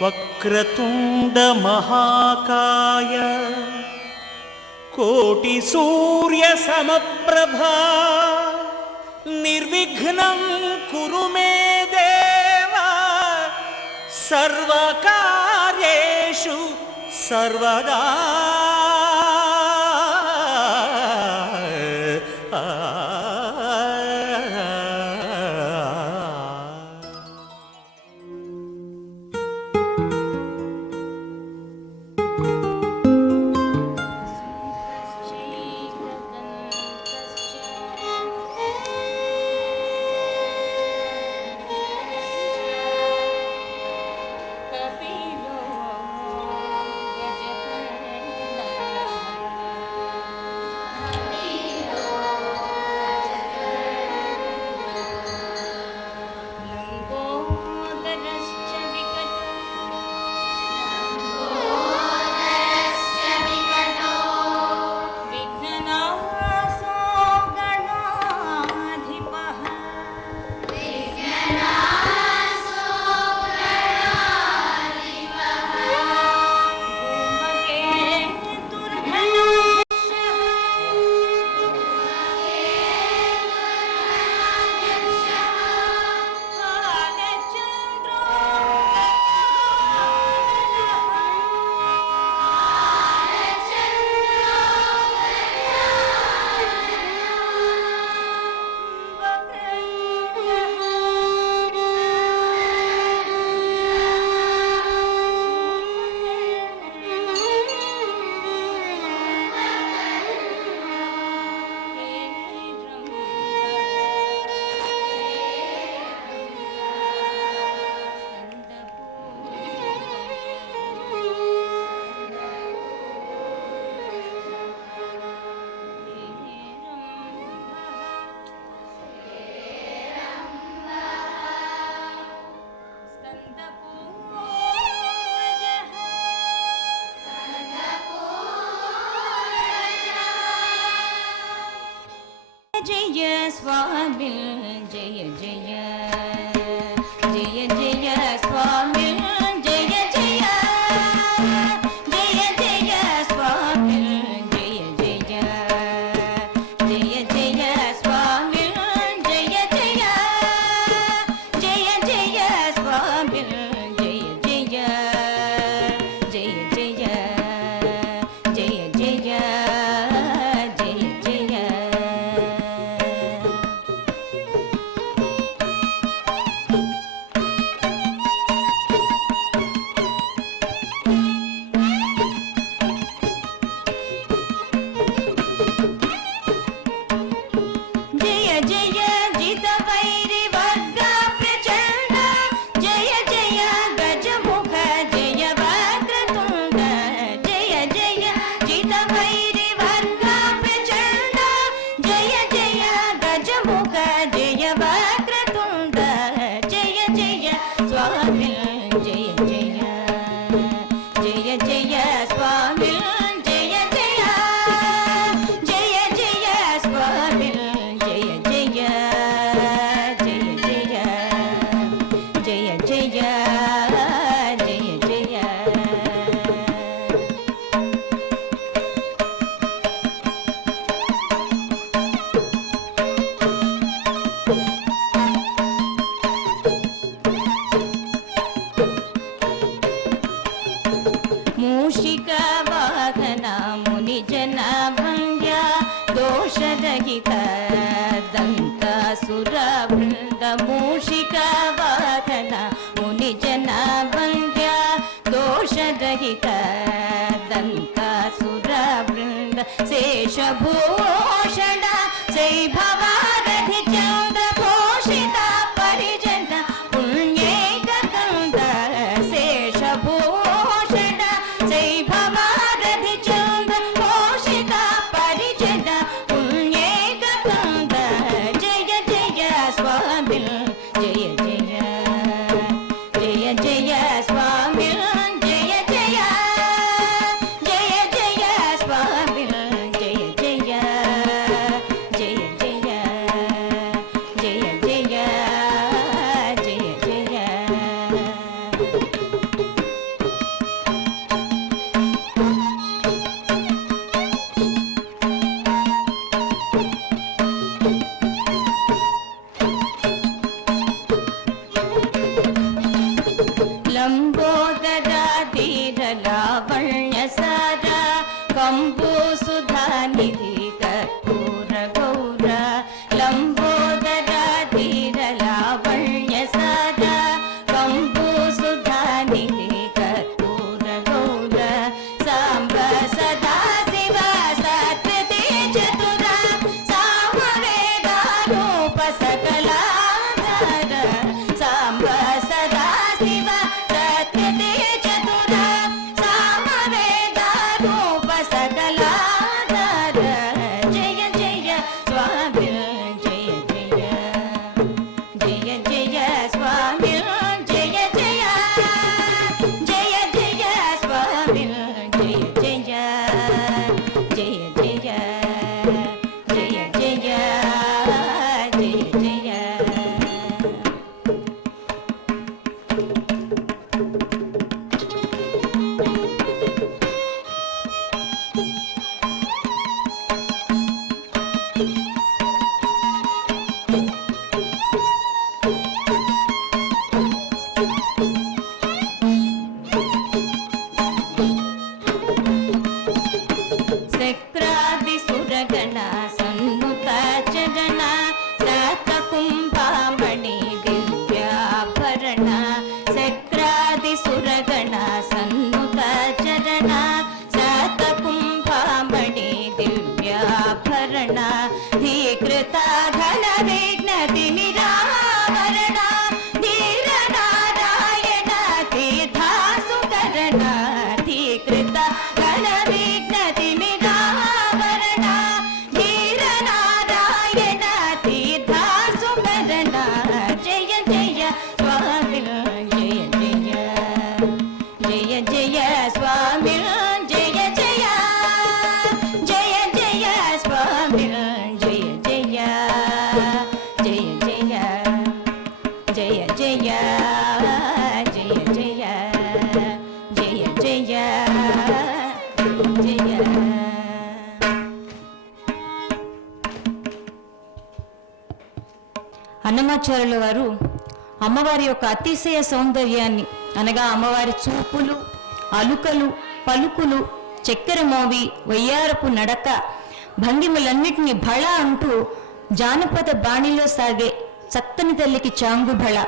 వక్రతుండ మహాకాయ కోటి సూర్య సమప్రభా నిర్విఘ్నం కురు మే దేవ సర్వకార్యేషు సర్వదా. జయ స్వామి జయ జయ జయ జయ స్వామి జయ జయ జయ జయ స్వామి జయ జయ జయ జయ స్వామి జయ జయ జయ జయ స్వామి జయ జయ జయ జయ జయ జయ మూషిక వాహన ముని జన భంగ్య దోషరహిత దంతాసుర బృంద మూషిక వాహన ముని జన భంగ్య దోషరహిత దంతాసుర బృంద శేషభూషణ శైభవారధి చంద్ర భూషిత పరిజన పుణ్యేక కంద శేషభూషణ శైభవారధి చంద్ర భూషిత పరిజన పుణ్యేక కంద జయ జయ స్వామి జయ జయ జయ జయ స్వామి జయ జయ జయ జయ స్వామి జయ జయ జయ జయ జయ జయ జయ జయ అన్నమాచార్యుల వారు అమ్మవారి యొక్క అతిశయ సౌందర్యాన్ని అనగా అమ్మవారి చూపులు, అలుకలు, పలుకులు, చక్కెర మోవి, వయ్యారపు నడక, భంగిమలన్నిటినీ భళ అంటూ జానపద బాణిలో సాగే చక్కని తల్లికి చాంగుబళ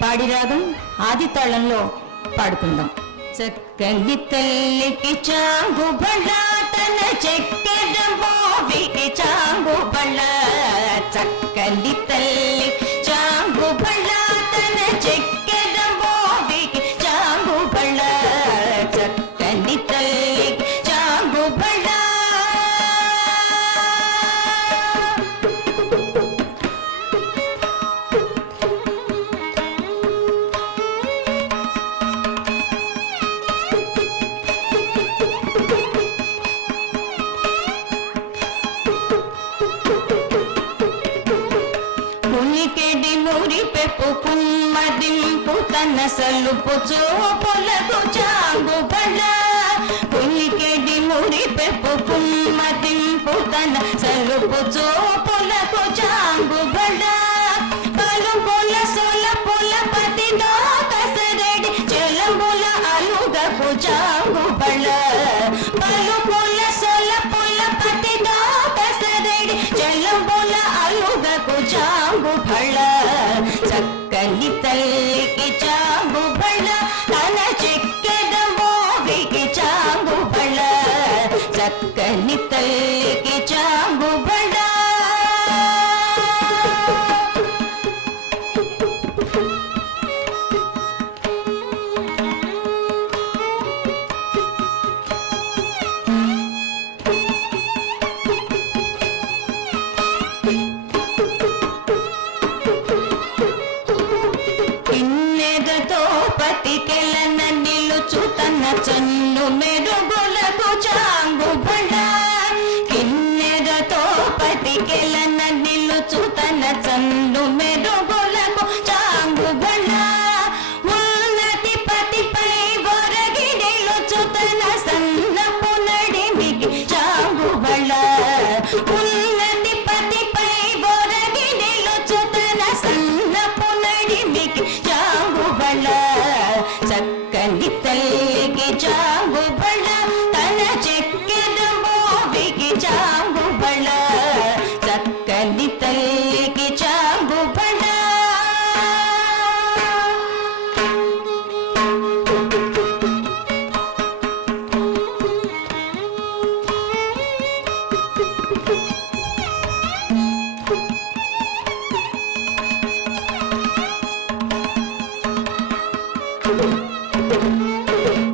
పాడి రాగం ఆది తాళంలో పాడుకుందాం. చక్కని తల్లికి చాంగుబళ తన చక్కెర మోవికి చాంగుబళ, చక్కని తల్లి చాంగుబళ తన చక్కెర మోవికి చాంగుబళ, చక్కని తల్లికి చాంగుబళ. కునికెడి మురిపెప్పు కుమ్మడింపు తన సలుపు చూపులకు చాంగుబళ, కునికెడి మురిపెప్పు కుమ్మడింపు తన సలుపు చూపులకు చాంగుబళ, పలుపుల సొలపుల పతిలో కసరడి చెలంబుల అలుగకు చాంగుబళ, పలుపుల సొలపుల పతిలో కసరడి చెలంబుల అలుగకు చాంగుబళ, చక్కని తల్లికి చాంగుబళ తన చక్కెర మోవికి చాంగుబళ, చక్కని తల్లికి చాంగుబళ. కిన్నెరతో పతికెలన నిలుచు తన చన్ను మెరుగులకు చాంగుబళ, కిన్నెరతో పతికెలన నిలుచు తన చన్ను మెరుగులకు చాంగుబళ, ఉన్నతి పతిపై ఒరగి నిలుచు తన సన్నపు నడిమికి చాంగుబళ, ఉన్నతి పతిపై ఒరగి నిలుచు తన సన్నపు నడిమికి చాంగుబళ, చక్కని తల్లికి చాంగుబళ తన చక్కెర మోవికి చాంగుబళ, చక్కని తల్లికి చాంగుబళ.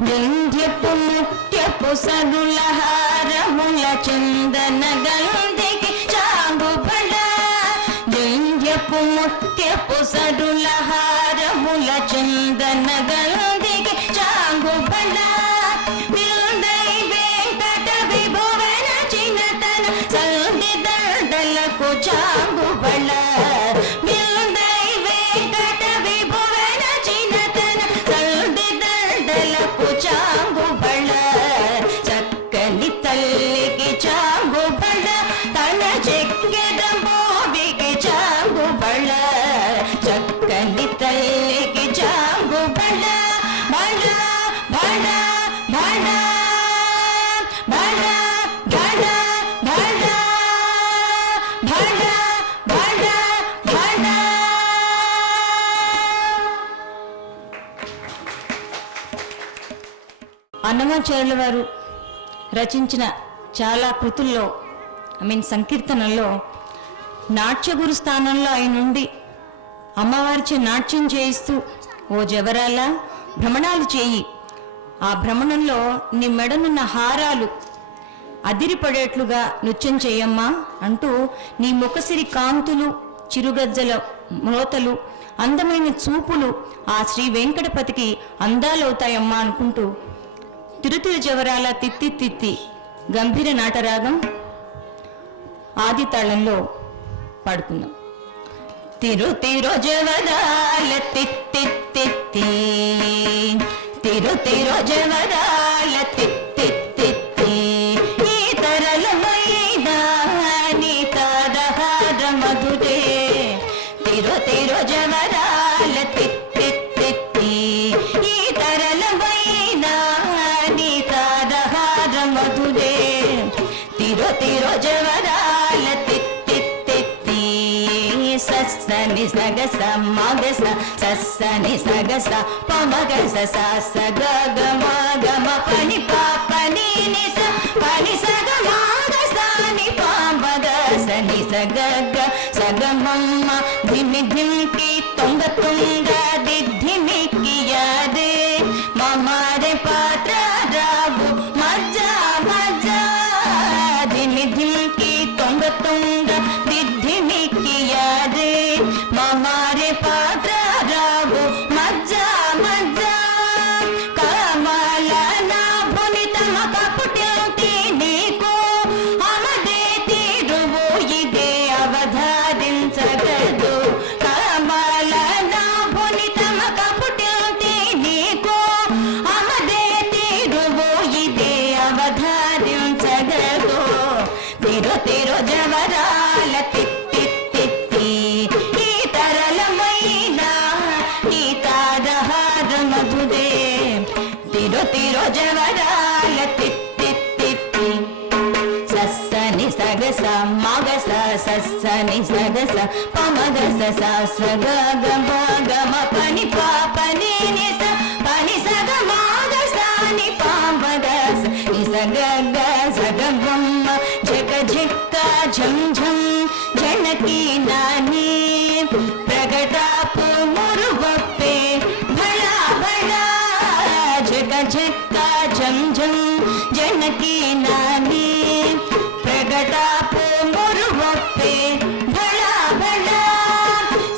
వింధ్యపు ముత్యపు సరుల హారముల చందన గంధికి చాంగుబళ, వింధ్యపు ముత్యపు సరుల హారముల చందన గంధికి చాంగుబళ, విందై వెంకట విభువన చిన్నతన సంధి దండలకు చాంగుబళ, విందై వెంకట విభువన చిన్నతన సంధి దండలకు చాంగుబళ, చక్కని తల్లికి చాంగుబళ తన చక్కెర మోవికి చాంగుబళ, చక్కని తల్లికి చాంగుబళ. బళ బళ బళ బళ బళ బళ బళ బళ బళ. అన్నమాచార్యుల వారు రచించిన చాలా కృతుల్లో సంకీర్తనల్లో నాట్యగురు స్థానంలో ఆయన నుండి అమ్మవారిచే నాట్యం చేయిస్తూ, ఓ జవరాల భ్రమణాలు చేయి, ఆ భ్రమణంలో నీ మెడనున్న హారాలు అదిరిపడేట్లుగా నృత్యం చేయమ్మా అంటూ నీ ముఖసిరి కాంతులు, చిరుగజ్జల మ్రోతలు, అందమైన చూపులు ఆ శ్రీ వెంకటపతికి అందాలవుతాయమ్మా అనుకుంటూ తిరుతిరు జవరాల తిత్తి తిత్తి గంభీర నాటరాగం ఆది తాళంలో పాడుకుందాం. తిరుతిరు జవరాల తిత్తి తిత్తి, తిరుతిరు జవరాల తిత్తి తిత్తి, ఈ తరలమైన నీ తారహార మధురే, తిరో తిరో జవరాల తిత్తి ఈ తరళమైన నీ తారహార మధురే తిరో తిరో జవరాల తిత్తి సస్సని సగస మగస సస్సని సగస పమగస స గగ మగమ పని పాపని నిస పని సగ మగసాని పాంబగస నిస గగ సగమమ్మ ధిమి ధిమ్కి తొంగ తుంగ దిద్ధిమికి యాదే మమారే పాత్ర రావు మజా మజా ధిమి ధిమ్కి తొంగ తుంగ దిద్ధిమికి యాదే మమారే పాత్ర రావు మజా మజా కమల నాభుని తమ కపుట్యంతి నీకు అమదే తీరువు ఇదే అవధారించగదు కమల నాభుని తమ కపుట్యంతి నీకు అమదే తీరువు ఇదే అవధారించగదు తిరు తిరు జవరాల తిత్తి ఈ తరళమైన నీ తారహార మధురే తిరు తిరు జవరాల తిత్తి సస్సని సగస మగస సస్సని సగస పమగస స గగ మగమ పని పాపని నిస పని సగ మగసాని పాంబగస నిస గగ సగమమ్మ జగ జిక్క ఝం ఝం జనకి నాని ప్రగటాపు మురువప్పే భళా భళా జగ జిక్క ఝం ఝం జనకి నాని ప్రగటాపు మురువప్పే భళా భళా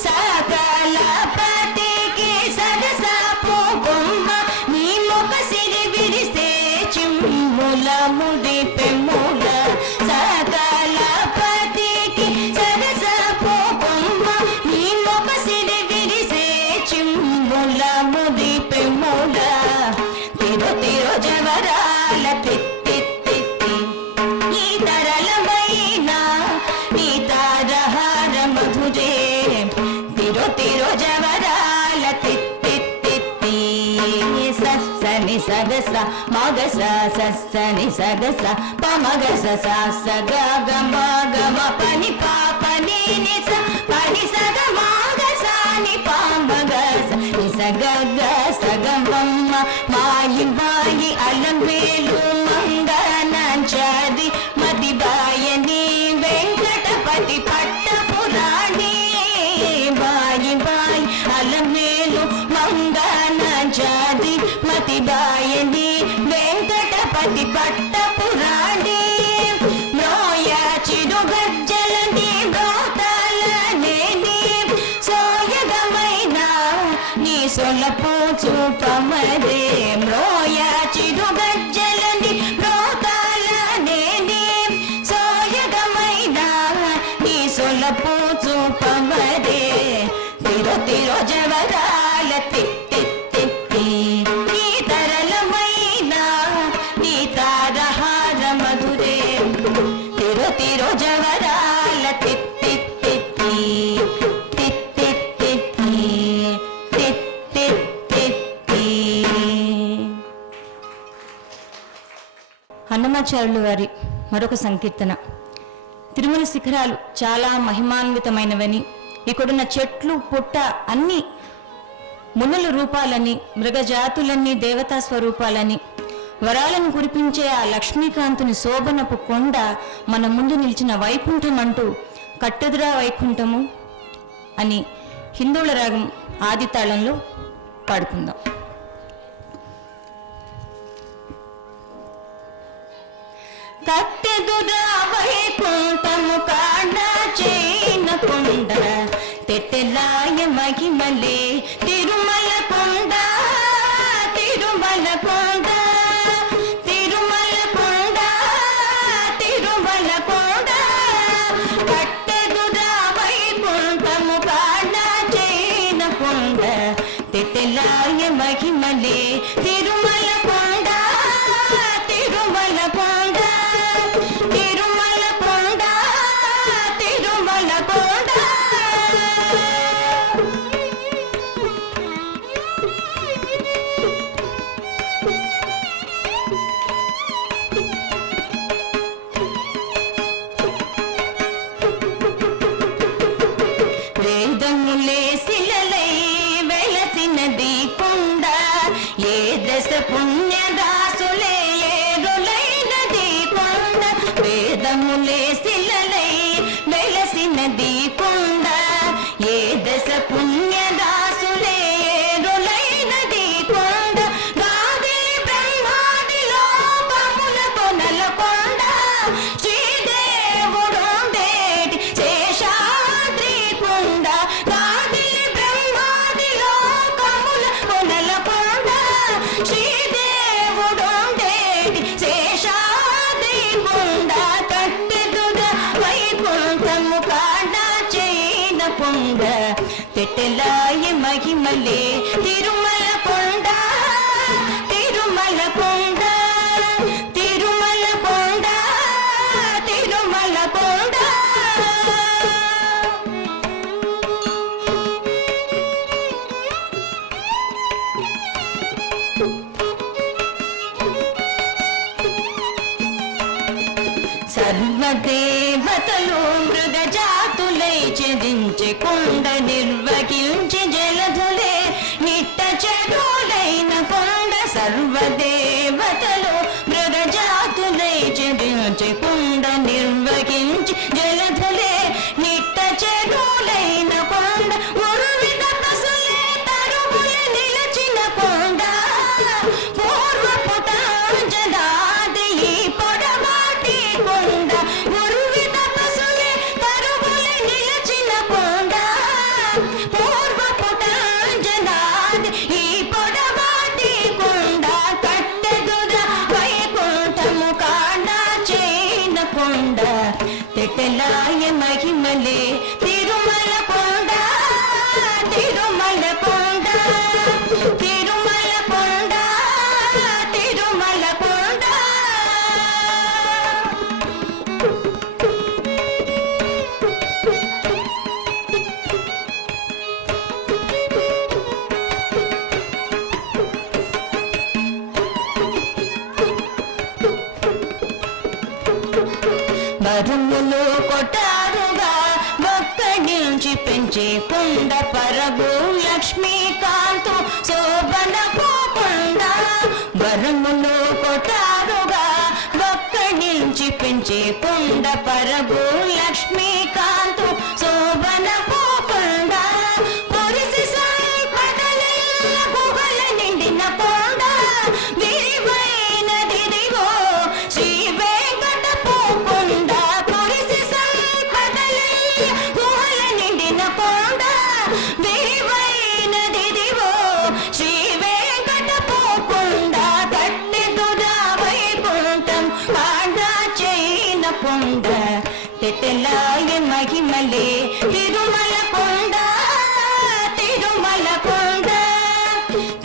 సకల పతికి సరసాపు బొమ్మ నీ ముఖ సిరి విరిసే చిమ్ముల ముడి పెమ్ముల సకల పతికి సరసాపు బొమ్మ నీ ముఖ సిరి విరిసే చిమ్ముల ముడి పెమ్ముల తిరు తిరు జవరాల తిత్తి ఈ తరళమైన నీ తారహార మధురే తిరు తిరు జవరాల తిత్తి సస్సని సగస మగస సస్సని సగస పమగస స గగ మగమ పని పాపని నిస పని సగ మగసాని పాంబగస నిస గగ సగమమ్మ మాయి మాయి అలంబేలు మంగనంచాది మది బాయని వెంకటపతి పట్ట పురాణి బాయి బాయి అలమేలు మంగనంచాది మతి బాయని వెంకటపతి పట్ట పురాణి మ్రోయ చిరు గజ్జలని బ్రోతాలనేని సోయగమైన నీ సొలపు చూపమదే మ్రోయ చిరు గజ్జలని బ్రోతాలనేని సోయగమైన నీ సొలపు చూపమదే తిరు తిరు జవరాల తిత్తి ఈ తరళమైన నీ తారహార మధురే తిరు తిరు జవరాల తిత్తి అన్నమాచార్యులు వారి మరొక సంకీర్తన. తిరుమల శిఖరాలు చాలా మహిమాన్వితమైనవని, ఇక్కడున్న చెట్లు పుట్ట అన్ని మునుల రూపాలని, మృగజాతులన్నీ దేవతా స్వరూపాలని, వరాలను కురిపించే ఆ లక్ష్మీకాంతుని శోభనపు కొండ మన ముందు నిలిచిన వైకుంఠం అంటూ కట్టెదురా వైకుంఠము అని హిందువుల రాగం ఆది తాళంలో పాడుకుందాం. కట్టెదురా వైకుంఠము కాడ చేన కొండ తెట్టెలాయ మహిమలే తిరుమల కొండ తిరుమల కొండ తిరుమల కొండ తిరుమల కొండ కట్టెదురా వైకుంఠము కాడ చేన కొండ తెట్టెలాయ మహిమలే తిరుమల కొండ తిరుమల కొండ తిరుమల కొండ తిరుమల కొండ వేదములే శిలలై వెలసినది కొండ ఏ దశ పుణ్యదాసులే ఏరులైనది కొండ వేదములే శిలలై వెలసినది కొండ ఏ దశ పుణ్యదాసులే ఏరులైనది కొండ గాదిలి బ్రహ్మాది లోకములకు నెలకొండ శ్రీదేవుడుండేటి శేషాద్రి కొండ గాదిలి బ్రహ్మాది లోకములకు నెలకొండ శ్రీదేవుడుండేటి శేషాద్రి కొండ కట్టెదుర వైకుంఠము కాడ చైన కొండ తెట్టెలాయి మహిమలే తిరుమల కొండ తిరుమల కొండ తిరుమల కొండ తిరుమల కొండ సర్వదేవతలు మృగజాతులై చెదించి కొండ నిర్వహించి జలధులే నిట్ట చెడులైన కొండ సర్వదేవతలు మృగజాతులై చెదించి కొండ నిర్వహించి జలధులే నిట్ట చెడులైన కొండ ఉర్విద పసులే తరువులే నిలచిన కొండ పూర్వపు తాంజనాది ఈ పొడవాటి కొండ ఉర్విద పసులే తరువులే నిలచిన కొండ పూర్వపు తాంజనాది ఈ పొడవాటి కొండ కట్టెదుర వైకుంఠము కాడ చైన కొండ తెట్టెలాయ మహిమలే తిరుమల కొండ తిరుమల కొండ తిరుమల కొండ తిరుమల కొండ వరములు కొట్టారుగా ఒక్కడించి పెంచే కొండ పరగు లక్ష్మీకాంతు శోభన కొండ వరములు కొట్టారుగా ఒక్కడించి పెంచే కొండ పరగు లక్ష్మీకాంతు శోభన కొండ పొరిసి సంపదలెల్ల గుహల నిండిన కొండ విరివైనదిదిగో శ్రీ వెంకటపు కొండ పొరిసి సంపదలెల్ల గుహల నిండిన కొండ విరివైనదిదిగో శ్రీ వెంకటపు కొండ కట్టెదుర వైకుంఠం కాడ చైన కొండ తెట్టెలాయ మహిమలే తిరుమల కొండ తిరుమల కొండ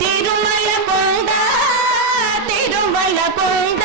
తిరుమల కొండ తిరుమల కొండ